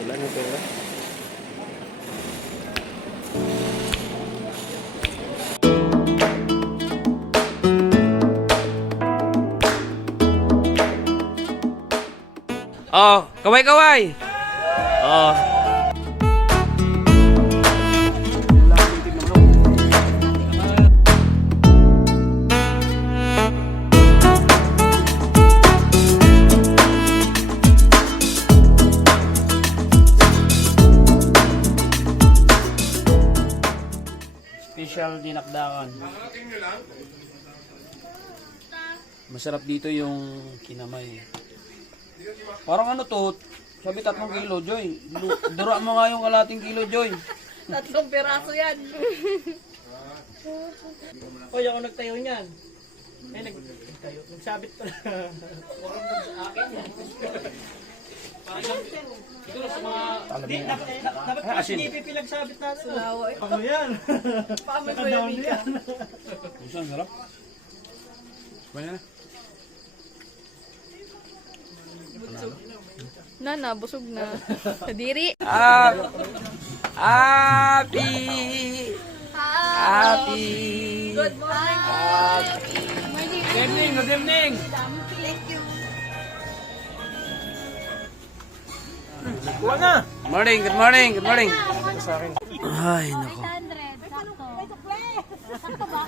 Wala na pera. Oh, kaway-kaway. Oh. Special dinakdakan. Masarap dito yung kinamay. Parang ano to? Sabi 3 kilo, Joy. Dura mo nga yung kalating kilo, Joy. 3 piraso yan. Hoy, ako nagtayo niyan. Eh, nagtayo. Nagsabit ko na. Huwag mo sa akin yan. Siguro sa mga... Dapat pa asin. hindi pipilagsabit natin. Sulawa ito. Ano yan? Paamoy ko Naka-down yung yan. Saan sarap? Banyan na. Nana, busog na. Kadiri. Happy! Happy! Good morning. Good evening, good evening! Thank you. Kuha na! Good morning, good morning, good morning. Ay, nako. 800, sakto. Sakto ba?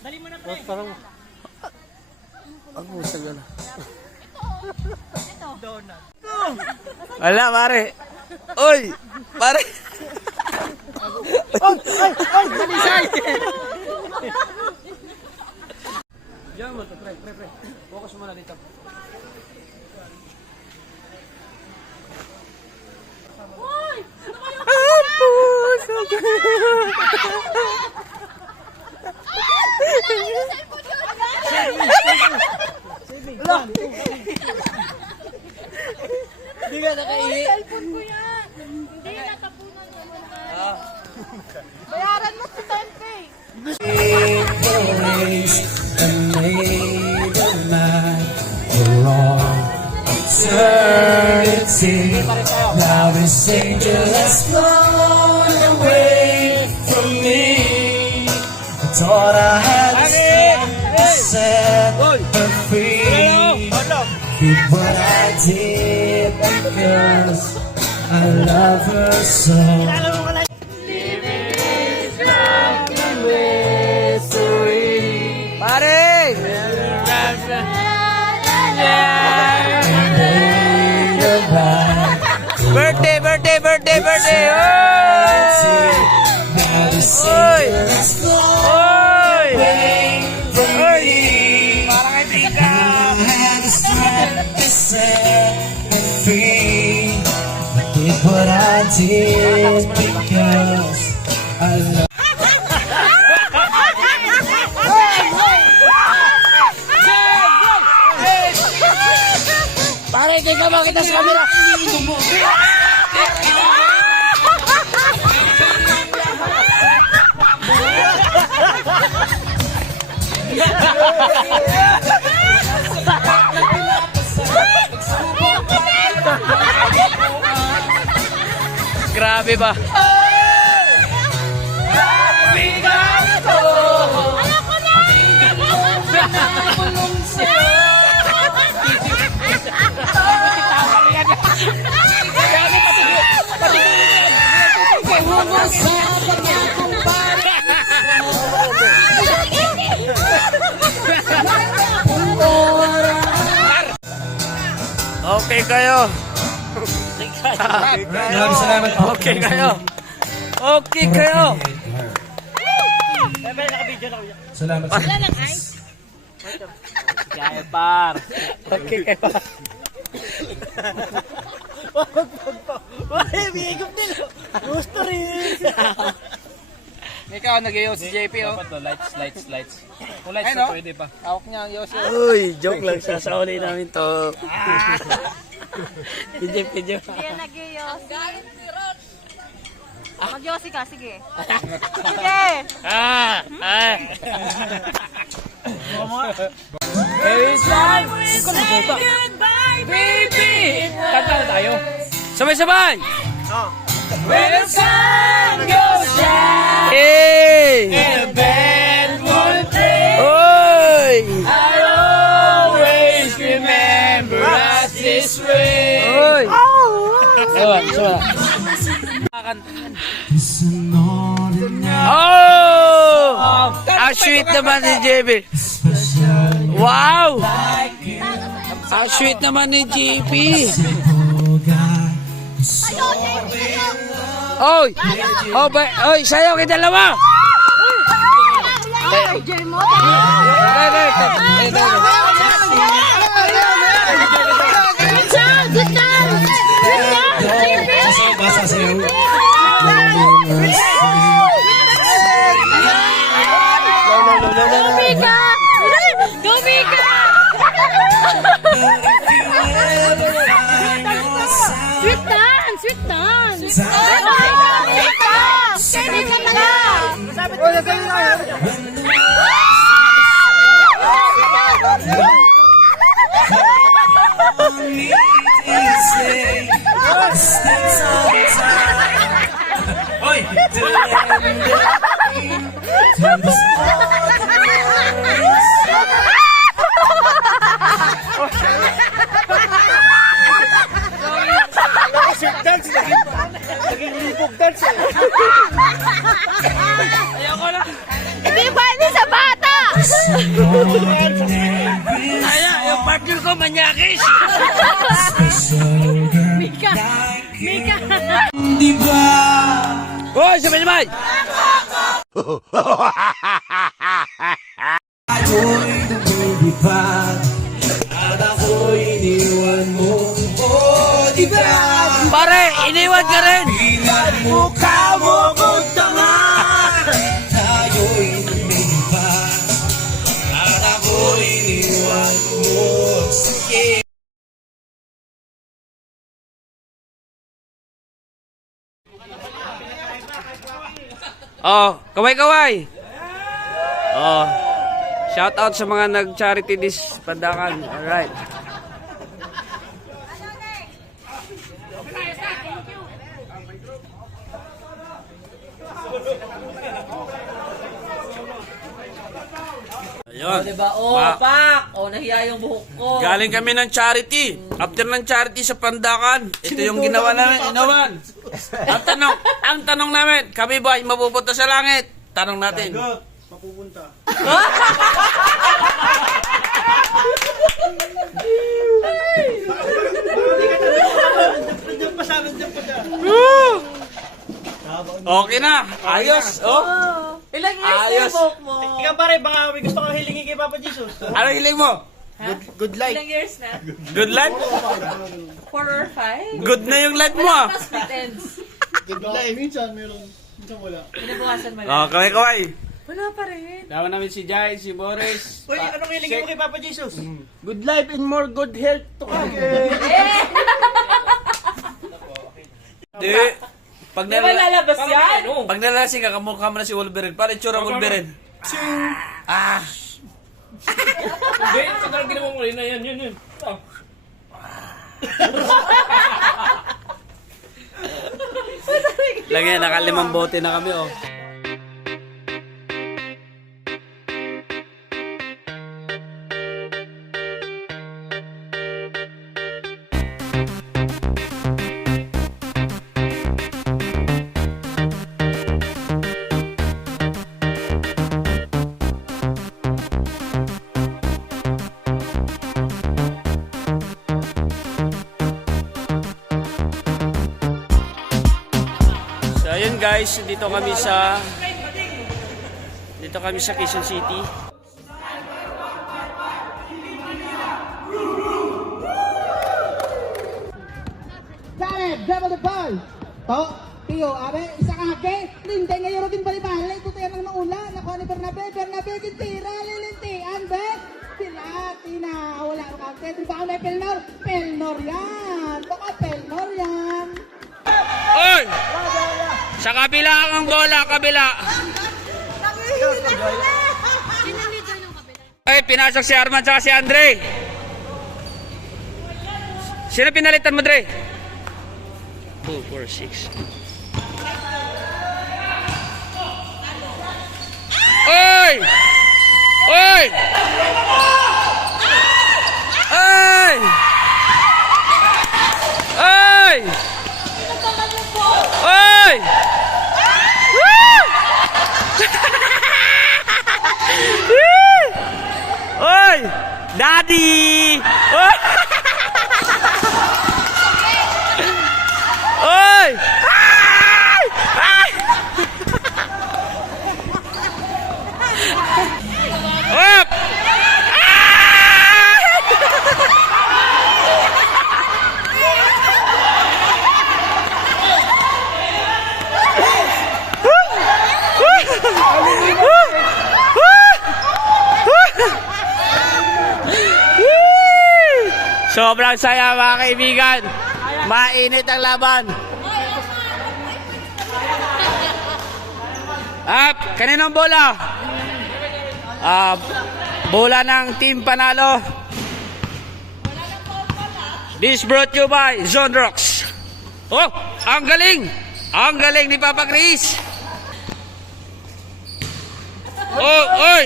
Dali mo na, pre. Ako, sagal. Donut. Wala, pare. Oy, pare. Ay! Dalisay! Diyan mo to, pre. Focus mo na dito. Hindi ka nakaihi. Cellphone ko yan. Hindi, natapunan naman. Bayaran mo sa 10K. Now this angel has flown away from me. I thought I had to set her free. Keep what I did because I love her so. Pare! Birthday! Now this Oy! angel has flown Oy! away from Oy! me. Parang kay Tika! I had the strength to set me free. I did what I did because I love. Pare, kaya ka makita sa camera! Grabe ba? Okay kayo. Salamat po. Okay kayo. Okay kayo. Salamat. Kaya par. Okay kayo. Wala, bigop nila. Gusto rin. Ikaw, nag-iyo si JP, oh. Lights. Kung lights na pwede pa. Hawak niya ang Yossi. Uy, joke lang. Sasauli namin to. Pidyo. Hindi yan nag-yos. Mag-yosi ka, sige. Sige! Every time ka magsalita. Goodbye, Baby! Kanta na tayo. Sabay-sabay! When the sun goes down, hey! And bed will play. Oy! I'll always remember us this way. Oy! Sabay. Oh! Ang sweet naman ni JB. Wow! Ang sweet naman ni JB. Oy! Oy, sayo kayo dalawa! Sweet dance! Sweet dance! Di ba ini sa bata? Kaya, yung partner ko manyakis! Mika! Mika! Diba? Oy, sabay-sabay! Ako'y lumilipad at ako'y iniwan mo. Oh, diba? Pare, iniwan ka rin! Pinagmukha mo kong tanga. Tayo'y lumilipad at ako'y iniwan mo. Sige. Oh, kaway-kaway! Oh, shout out sa mga nag-charity this Pandakan. Alright. Ayun. Diba? Oh, pak! Oh, nahiya yung buhok ko. Galing kami ng charity. After ng charity sa Pandakan, ito yung ginawa namin, inawan. Ang tanong namin, kami ba ay mapupunta sa langit? Tanong natin. Mapupunta. Nandiyan pa siya. Okay na. Ayos. Oh. Ilang years na Ayos. yung buhok mo? Ikaw pare, baka may gusto kang hilingin kay Papa Jesus. Ano hiling mo? Good life. Ilang years na? Good life? 4 or 5? Good na yung life mo ah. Mas pretends. Good life. Minsan meron, minsan wala. Pinabukasan mo lang. Oh, kaway-kaway. Wala pa rin. Dawa namin si Jai, si Boris. Uy, anong hilingin mo kay Papa Jesus? Good life and more good health to come. Di. Pag Di ba lalabas yan? Pag nalalasing ka, kamukha mo na si Wolverine. Para itsura Wolverine. Ah! Hindi, ito talagang ginawa mo rin na yan, yun. Lagi, nakalimang bote na kami oh. So ayun guys, dito kami sa Quezon City. Jared, double the ball. To, Tio, abe, isa kage, linte ngayon din balibala, ito tayo ng naula, nakuha ni Bernabe, kintira, lilintian, be, Pilatina, wala ang kage, di ba ako na Pelnor yan, baka Pelnor yan. Oy! Sa kabila ang bola, kabila. Ay, pinasok si Arman at si Andre. Sino pinalitan mo, Dre? 2, 4, 6. Oy! Oy! Oy! Oy! Oy! Woo! Oy! Daddy! Oy! Oy! Ay! Ay! Up! Sobrang saya mga kaibigan. Mainit ang laban. Kaninong bola? Bola ng Team Panalo. This brought you by Zone Rocks. Oh, ang galing! Ang galing ni Papa Chris. Oh, oy!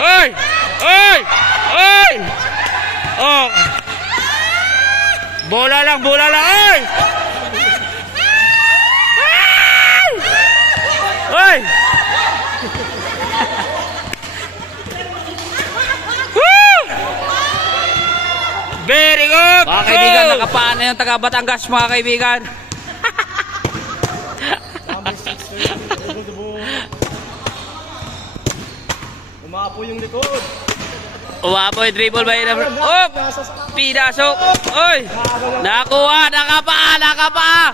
Oy! Oy! Oy! Oh! Bola lang, oy! Oy! Woo! Very good! Mga kaibigan, nakapaan na yung taga Batangas, mga kaibigan. Umapo yung likod. Umapoy, dribble by number. Oh! Pinasok. Oy! Nakuha, nakapaa.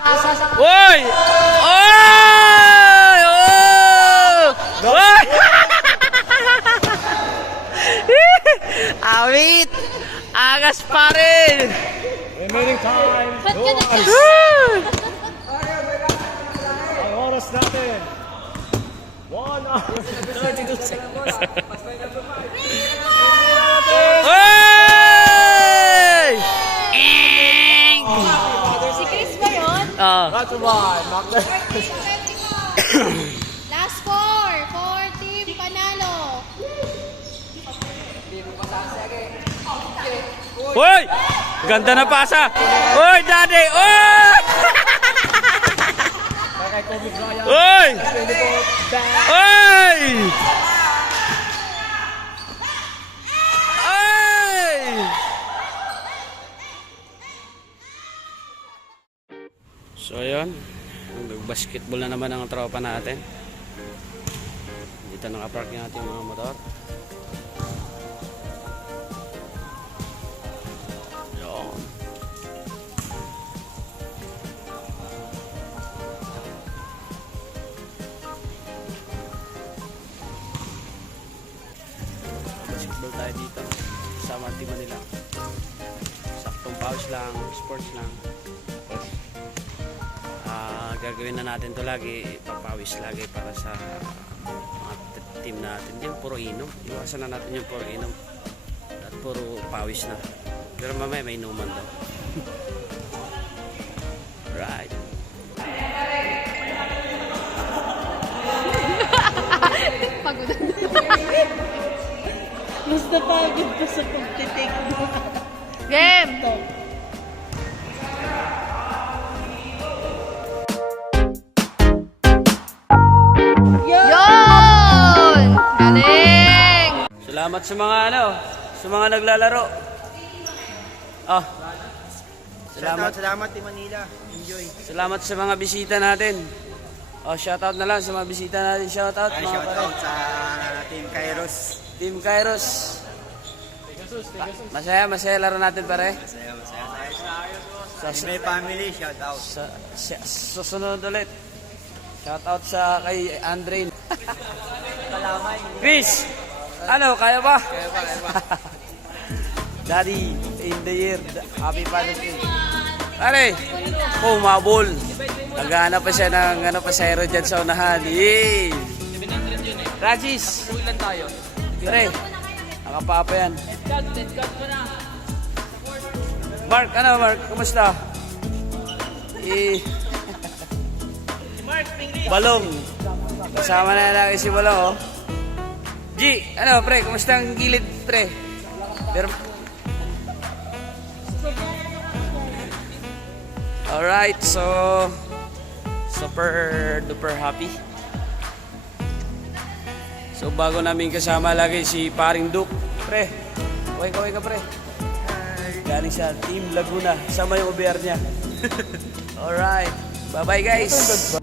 Oy! Oy! Oh! Oy! Awit! Agas pa rin! Remaining time. Ba't ka nag- Ang oras natin. 1 hour. 32 seconds. Oy! Si Chris ba yun? That's why. Last four for Team Panalo. Oy! Ganda na pasa! Oy, daddy! Oy! Oy! Oy! Oy! So ayun, basketball na naman ang tropa natin. Dito nakapark yung ating mga motor. Yun. Basketball tayo dito sa Team Manila. Saktong pause lang, sports lang. Gagawin na natin to lagi, papawis lagi para sa mga team natin. Hindi puro inom, iwasan na natin yung puro inom at puro pawis na, pero mamaya may inuman daw. Right. Pagod. Mas napagod pa sa pagtitake mo. Game! Yun! Galing! Salamat sa mga sa mga naglalaro. Salamat Team Manila. Enjoy. Salamat sa mga bisita natin. Shoutout na lang sa mga bisita natin. Shoutout mga pare. Shoutout sa Team Kairos. Team Kairos. Masaya laro natin pare. Masaya. May family, shoutout. Susunod ulit. Shoutout sa kay Andre. Chris, kaya ba? Kaya ba. Daddy, in the year, happy Father's Day. Pare, mabol. Naghahanap pa siya ng pasero dyan sa unahan. Yay! Rajis, Ulan tayo. pare, nakapapa yan. Let's go mo na. Mark, ano Mark? Kumusta? Mark, Pingli. Balong. Kasama na natin si Balong, oh. G, ano pre? Kumusta ang gilid, pre? Pero... Alright, so... Super duper happy. So bago namin kasama lagi si Paring Duke. Pre, kaway ka pre. Galing siya, Team Laguna. Sama yung OBR niya. Alright, bye bye guys.